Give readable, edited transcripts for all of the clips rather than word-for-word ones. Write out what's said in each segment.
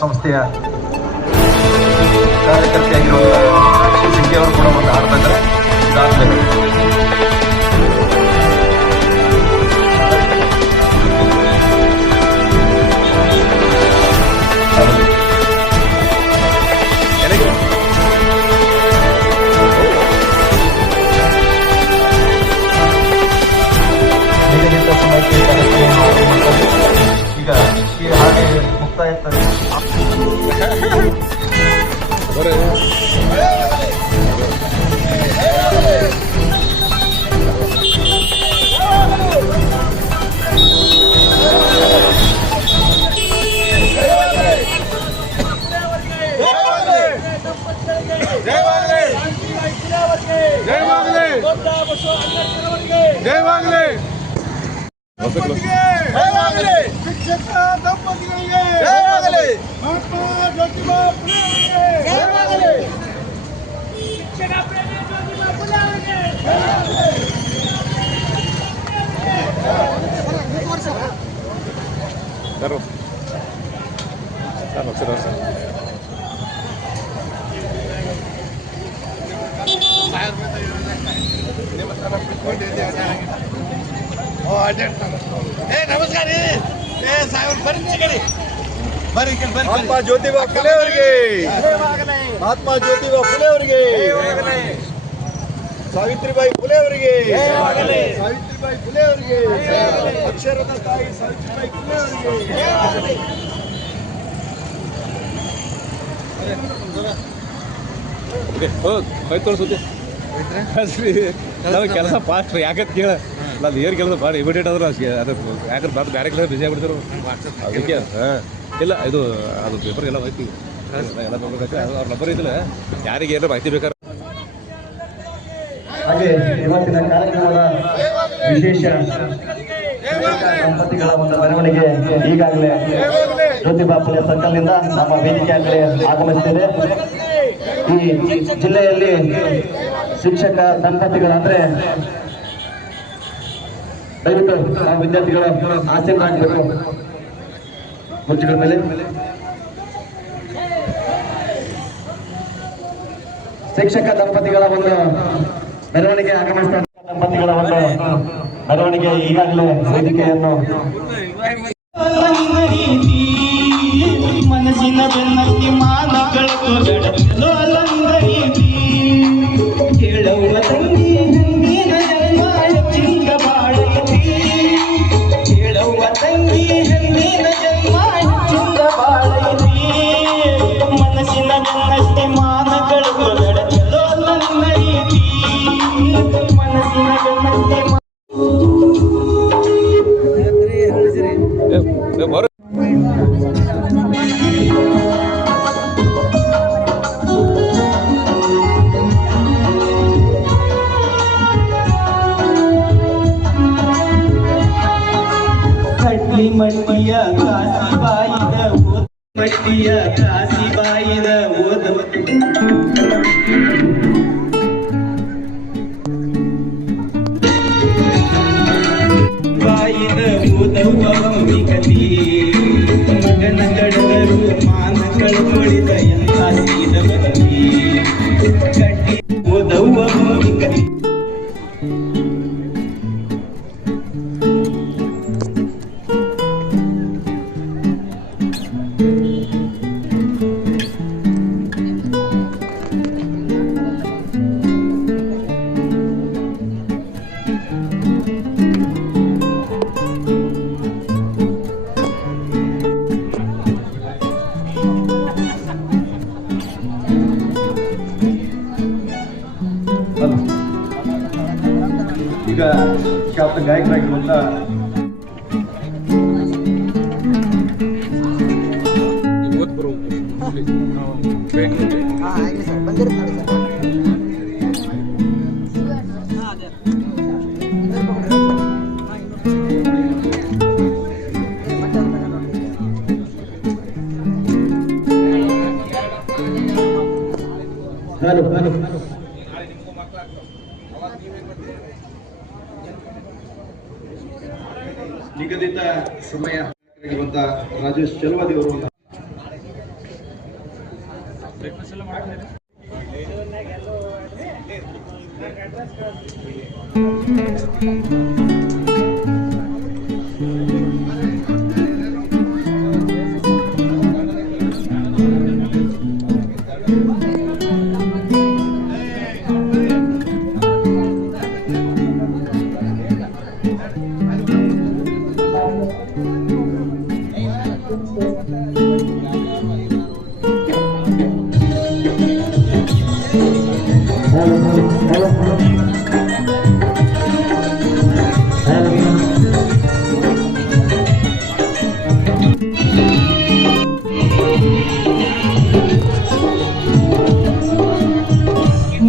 ಸಂಸ್ಥೆಯ ಕಾರ್ಯಕರ್ತೆಯಾಗಿರುವಂತಹ ಸಿಂಗಿ ಅವರು ಕೂಡ ಒಂದು ಹಾಡ್ತಾ ಇದ್ದಾರೆ. ಇದಾದ್ಮೇಲೆ ಈಗ ಈ ಹಾಗೆ ಮುಕ್ತಾಯ ಶಿಕ್ಷಕ ದಂಪತಿಗಳಿಗೆ ಮಹಾತ್ಮ ಜ್ಯೋತಿಬಾ ಫುಲೆ ಶಿಕ್ಷಕ ಪ್ರೇಮಿ ಜ್ಯೋತಿಬಾ ಫುಲೆ ನಮಸ್ಕಾರ ಮಹಾತ್ಮ ಜ್ಯೋತಿಬಾ ಫುಲೆ ಅವರಿಗೆ, ಮಹಾತ್ಮ ಜ್ಯೋತಿಬಾ ಫುಲೆ ಅವರಿಗೆ, ಸಾವಿತ್ರಿಬಾಯಿ ಫುಲೆ ಅವರಿಗೆ, ಸಾವಿತ್ರಿಬಾಯಿ ಫುಲೆ ಅವರಿಗೆ, ಅಕ್ಷರದ ತಾಯಿ ಸಾವಿತ್ರಿಬಾಯಿ ಫುಲೆ ಅವರಿಗೆ. ನಾವು ಕೆಲಸ ಫಾಸ್ಟ್ ಯಾಕಂತ ಕೇಳ ನಾನು ಏನು ಕೆಲಸ ಭಾಳ ಇಮಿಡಿಯೇಟ್ ಆದ್ರೆ ಅದಕ್ಕೆ ಯಾಕಂದ್ರೆ ಬಂದು ಬೇರೆ ಕೆಲಸ ಬಿಸಿ ಆಗ್ಬಿಡ್ತಾರೆ ಅದಕ್ಕೆ. ಇಲ್ಲ ಇದು ಅದು ಪೇಪರ್ ಎಲ್ಲ ಹೋಯ್ತು ಎಲ್ಲ ಹೋಗ್ಬೇಕು. ಅವ್ರ ನಂಬರ್ ಇದಿಲ್ಲ, ಯಾರಿಗೆ ಏನೋ ಮಾಹಿತಿ ಬೇಕಾದ್ರೆ. ಹಾಗೆ ಇವತ್ತಿನ ಕಾರ್ಯಕ್ರಮದ ವಿಶೇಷ ದಂಪತಿಗಳ ಒಂದು ಮೆರವಣಿಗೆ ಈಗಾಗಲೇ ಜ್ಯೋತಿಬಾ ಫುಲೆ ಸರ್ಕಲ್ನಿಂದ ನಮ್ಮ ವೇದಿಕೆ ಕಡೆ ಆಗಮಿಸುತ್ತಿದೆ. ಈ ಜಿಲ್ಲೆಯಲ್ಲಿ ಶಿಕ್ಷಕ ದಂಪತಿಗಳಂದ್ರೆ ದಯವಿಟ್ಟು ನಾವು ವಿದ್ಯಾರ್ಥಿಗಳ ಆಸೀನರಾಗಬೇಕು. ಮುಚ್ಚುಗಳ ಮೇಲೆ ಶಿಕ್ಷಕ ದಂಪತಿಗಳ ಒಂದು ಮೆರವಣಿಗೆ ಆಗಮಿಸ್ತಾ ದಂಪತಿಗಳ ಒಂದು ಮೆರವಣಿಗೆ ಈಗಾಗಲೇ ವೇದಿಕೆಯನ್ನು ಮನಸ್ಸಿನ ಬೆನ್ನತ್ತಿ ಮಾನಗಳು ಕೇಳುವ ತಂಗಿ ಹಿಂದಿನ ಜನ್ಮ ಹೆಚ್ಚಿಂದ ಬಾಳೈತಿ, ಕೇಳುವ ತಂಗಿ ಹಿಂದಿನ ಜನ್ಮ ಹೆಚ್ಚಿಂದ ಬಾಳೈತಿ. ಮನಸ್ಸಿನ ಬೆನ್ನತ್ತಿ ಮಾನಗಳು ಬೆಳಚಲೋ ನನ್ನ ರೀತಿ, ಮನಸ್ಸಿನ ಬೆನ್ನತ್ತಿ ಮಟ್ಟಿಯ ಕಾಸಿಬಾಯಿದ ಓದ, ಮಟ್ಟಿಯ ಕಾಸಿಬಾಯಿದ ಓದ ಬಾಯಿದ ಓದವ್ವ ಗೌರಿಕತಿ, ಮಗನ ಕಡದರು ಮಾನ ಕಳ್ಕೊಳಿದ ಎಂಥ ಸೀದ ಬರಲಿ, ಕಟ್ಟಿ ಓದವ್ವ ಗೌರಿಕತಿ. ಈಗ ಖ್ಯಾತ ಗಾಯಕರಾಗಿರುವಂತ ನಿಗದಿತ ಸಮಯ ರಾಜೇಶ್ ಚಲವಾದಿ ಅವರು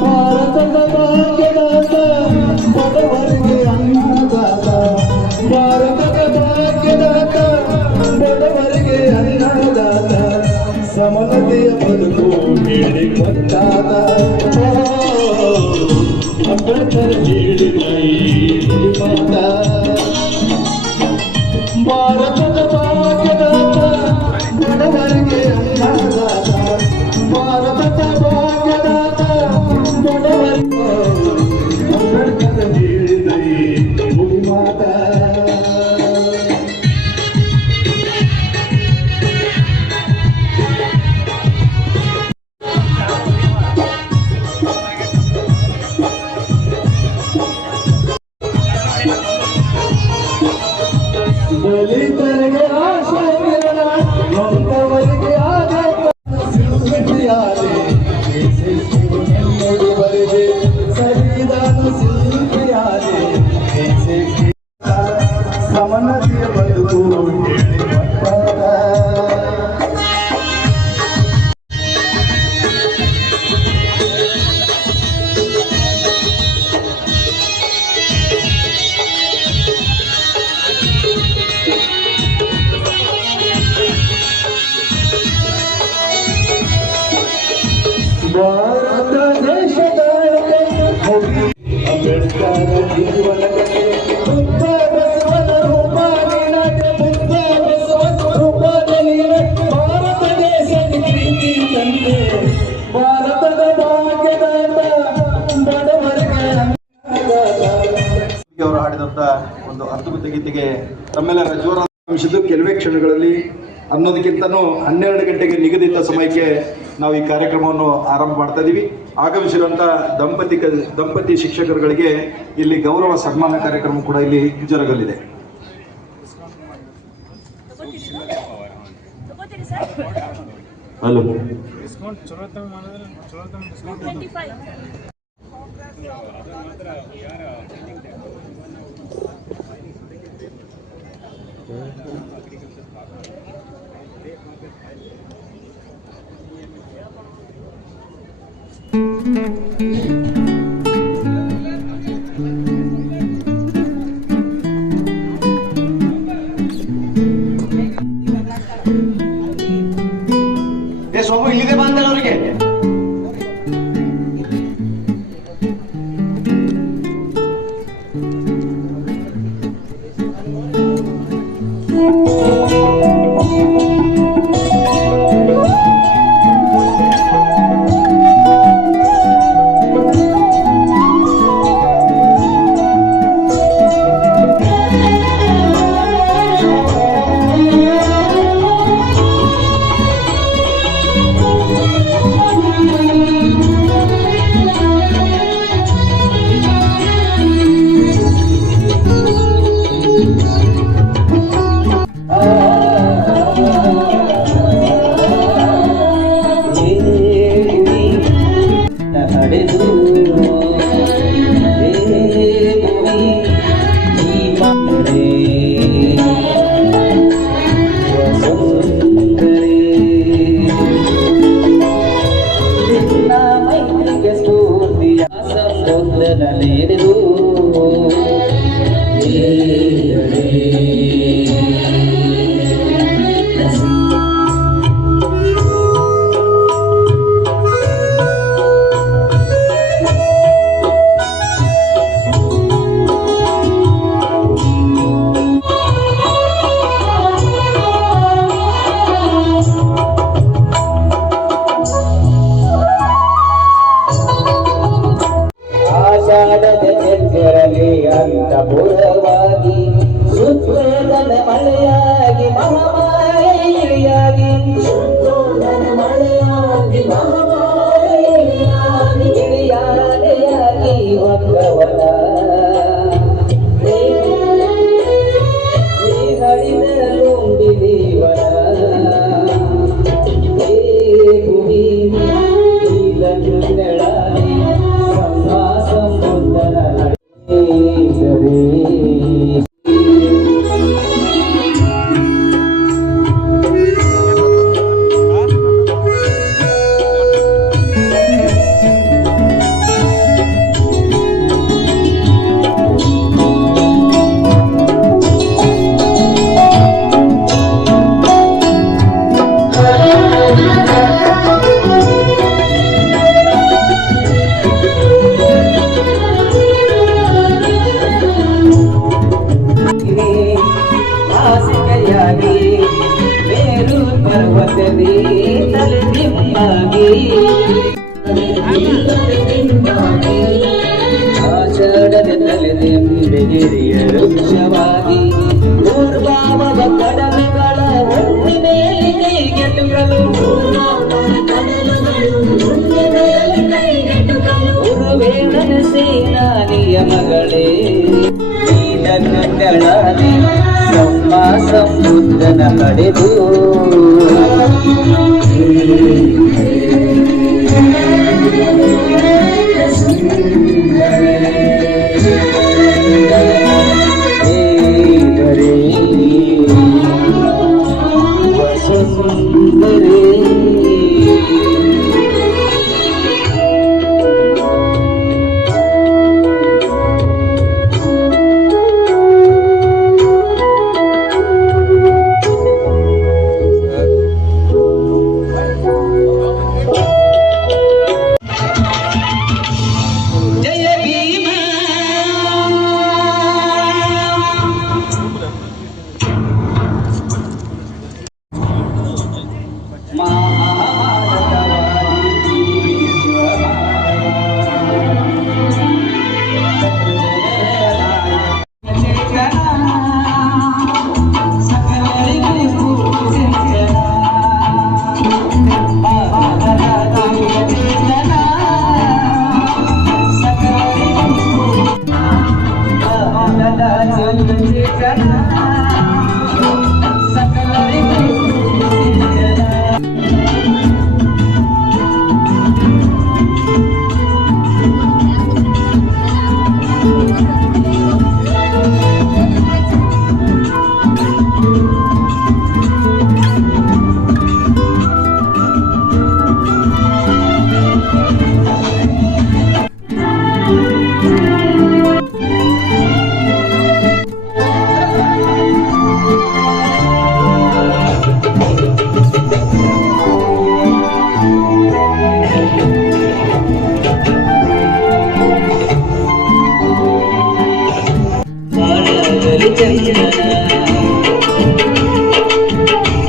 ಭಾರತದ ಭಾಗ್ಯದಾತ ಬಡವರಿಗೆ ಅನ್ನದಾತ, ಭಾರತದ ಭಾಗ್ಯದಾತ ಬಡವರಿಗೆ ಅನ್ನದಾತ, ಸಮಾನತೆಯ ಬದುಕು ಹೇಳಿಕೊಟ್ಟಾದ ಅಂಬೇಡ್ಕರ್ ಹೇಳಿದ ಈ ಮಾತ. ಭಾರತದ ಭಾಗ್ಯದಾತ ಬಡವರಿಗೆ ಅನ್ನದಾತ, ಭಾರತದ ಭಾಗ್ಯದಾತ ಬಡವರಿಗೆ ಅಂಬೇಡ್ಕರ್ ಹೇಳಿದ ಈ ಮಾತ. ದಲಿತರಿಗೆ ಆಶಯ ಕಿರಣ, ನೊಂದವರಿಗೆ ಆಘಾತ, ಶಿಲ್ಪಿಯಾದೆ ಬರೆದೆ ಸಂವಿಧಾನ ಶಿಲ್ಪಿಯಾದೆ, ಸಮಾನತೆಯ ಬದುಕು ಹೇಳಿಕೊಟ್ಟಾಗ. ಭಾರತ ದೇಶದ ಅಂಬೇಡ್ಕರ್ ಜೀವನ ಕಥೆ, ಬುದ್ಧ ಬಸವನ ರೂಪ ನೀನಾದೆ, ಬುದ್ಧ ಬಸವನ ರೂಪ ನೀನೆ, ಭಾರತ ದೇಶದ ಪ್ರೀತಿ ತಂದೆ, ಭಾರತದ ಭಾಗ್ಯದಾತ ಬಡವರಿಗೆ ಅನ್ನದಾತ. ಅವರು ಹಾಡಿದಂಥ ಒಂದು ಅದ್ಭುತ ಗೀತೆಗೆ ತಮ್ಮೆಲ್ಲರ ಜೋರ ನಿಮಿಷದ್ದು ಕೆಲವೇ ಕ್ಷಣಗಳಲ್ಲಿ ಅನ್ನೋದಕ್ಕಿಂತನೂ 12 ಗಂಟೆಗೆ ನಿಗದಿತ ಸಮಯಕ್ಕೆ ನಾವು ಈ ಕಾರ್ಯಕ್ರಮವನ್ನು ಆರಂಭ ಮಾಡ್ತಾ ಇದ್ದೀವಿ. ಆಗಮಿಸಿರುವಂಥ ದಂಪತಿ ಶಿಕ್ಷಕರುಗಳಿಗೆ ಇಲ್ಲಿ ಗೌರವ ಸನ್ಮಾನ ಕಾರ್ಯಕ್ರಮ ಕೂಡ ಇಲ್ಲಿ ಜರುಗಲಿದೆ. ಹಲೋ ಸೋಮು ಇಲ್ಲಿದೆ ಬಂದಲ್ಲ ಅವರಿಗೆ. ಗಿಳಿಯಾಡೆಯಾಗಿ ಒಕ್ಕವನ ನೀ ಹಳಿದ ಲುಂಬಿದೀವನ ಭೂಮಿ ನೀಲಂಗಳಾಗಿ ಸಂಬುದ್ಧನ ನಡೆದರೆ ಹಾಸಿಗೆಯಾಗಿ ಮೇರು ಪರ್ವತದಿ ತಲೆದಿಂಬಾಗಿ ಆಷಾಢದ ತಲೆದಿಂಬೆಗಿರಿಯ ವೃಕ್ಷವಾಗಿ ಪೂರ್ವಾಮದ ಕಡಲೆಗಳ ಹುಣ್ಣಿಮೆಯಲ್ಲಿ ಕೈಗೆಟುಕಲು ಉರುವೆ ಸೇನಾನಿಯ ಮಗಳೇ ನೀಲಗಂಗಳಾಗಿ ಸಂಬುದ್ಧನ ಪಡೆದು ವಸುಂಧರೆ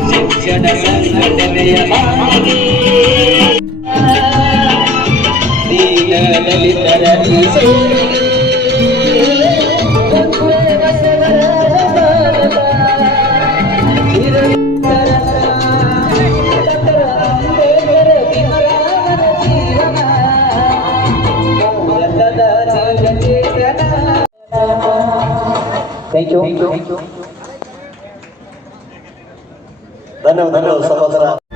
ಶಿಕ್ಷಣ ಸಂಘಟನೆಯ ಮಾಗಿ ದೀನದಲಿತರ Thank you. ಧನ್ಯವಾದಗಳು ಸಹೋದರ.